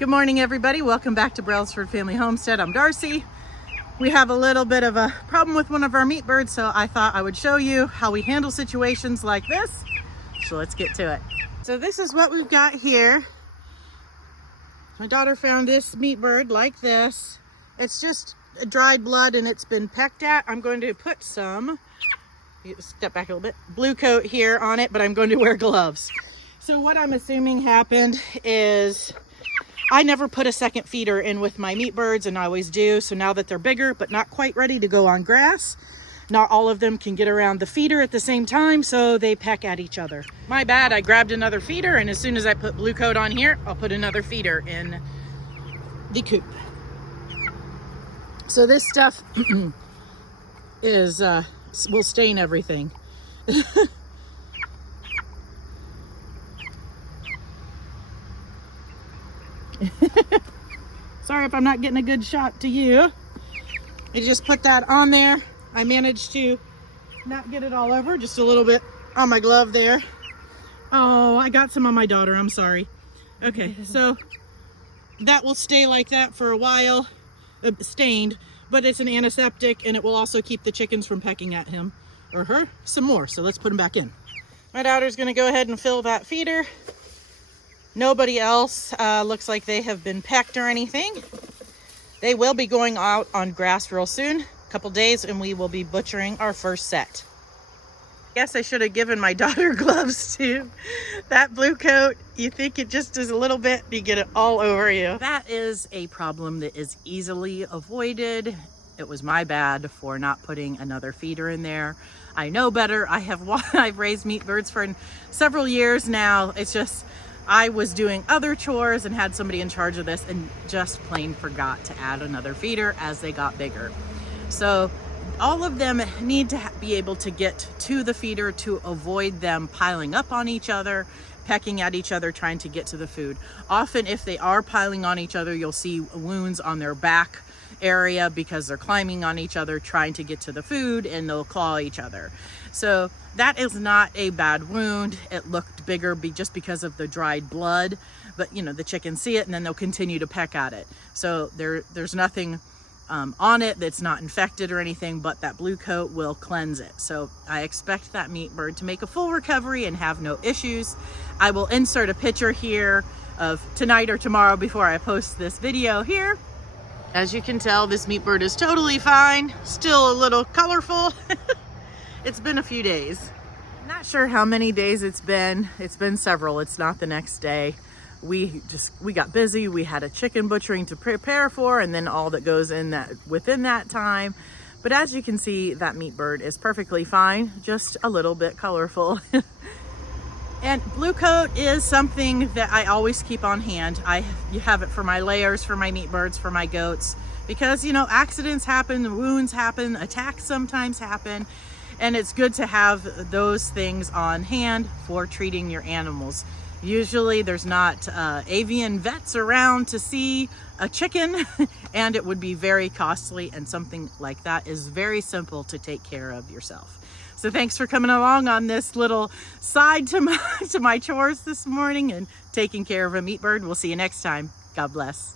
Good morning, everybody. Welcome back to Brelsford Family Homestead. I'm Darcy. We have a little bit of a problem with one of our meat birds, so I thought I would show you how we handle situations like this. So let's get to it. So this is what we've got here. My daughter found this meat bird like this. It's just dried blood and it's been pecked at. I'm going to put some, step back a little bit, blue coat here on it, but I'm going to wear gloves. So what I'm assuming happened is I never put a second feeder in with my meat birds, and I always do. So now that they're bigger, but not quite ready to go on grass, not all of them can get around the feeder at the same time, so they peck at each other. My bad, I grabbed another feeder, and as soon as I put blue coat on here, I'll put another feeder in the coop. So this stuff is, will stain everything. Sorry if I'm not getting a good shot to you. I just put that on there. I managed to not get it all over, just a little bit on my glove there. Oh, I got some on my daughter, I'm sorry. Okay, so that will stay like that for a while, stained, but it's an antiseptic and it will also keep the chickens from pecking at him or her some more. So let's put them back in. My daughter's gonna go ahead and fill that feeder. Nobody else looks like they have been pecked or anything. They will be going out on grass real soon, a couple days, and we will be butchering our first set. Guess I should have given my daughter gloves too. That blue coat, you think it just is a little bit, you get it all over you. That is a problem that is easily avoided. It was my bad for not putting another feeder in there. I know better. I've raised meat birds for several years now. It's just, I was doing other chores and had somebody in charge of this and just plain forgot to add another feeder as they got bigger. So all of them need to be able to get to the feeder to avoid them piling up on each other, pecking at each other, trying to get to the food. Often if they are piling on each other, you'll see wounds on their back area because they're climbing on each other, trying to get to the food, and they'll claw each other. So that is not a bad wound. It looked bigger just because of the dried blood, but you know, the chickens see it and then they'll continue to peck at it. So there's nothing on it that's not infected or anything, but that blue coat will cleanse it. So I expect that meat bird to make a full recovery and have no issues. I will insert a picture here of tonight or tomorrow before I post this video here. As you can tell, this meat bird is totally fine, still a little colorful. It's been a few days. I'm not sure how many days it's been. It's been several. It's not the next day. We got busy. We had a chicken butchering to prepare for, and then all that goes in that within that time. But as you can see, that meat bird is perfectly fine, just a little bit colorful. And blue coat is something that I always keep on hand. You have it for my layers, for my meat birds, for my goats, because you know, accidents happen, wounds happen, attacks sometimes happen. And it's good to have those things on hand for treating your animals. Usually there's not avian vets around to see a chicken and it would be very costly, and something like that is very simple to take care of yourself. So thanks for coming along on this little side to my chores this morning and taking care of a meat bird. We'll see you next time. God bless.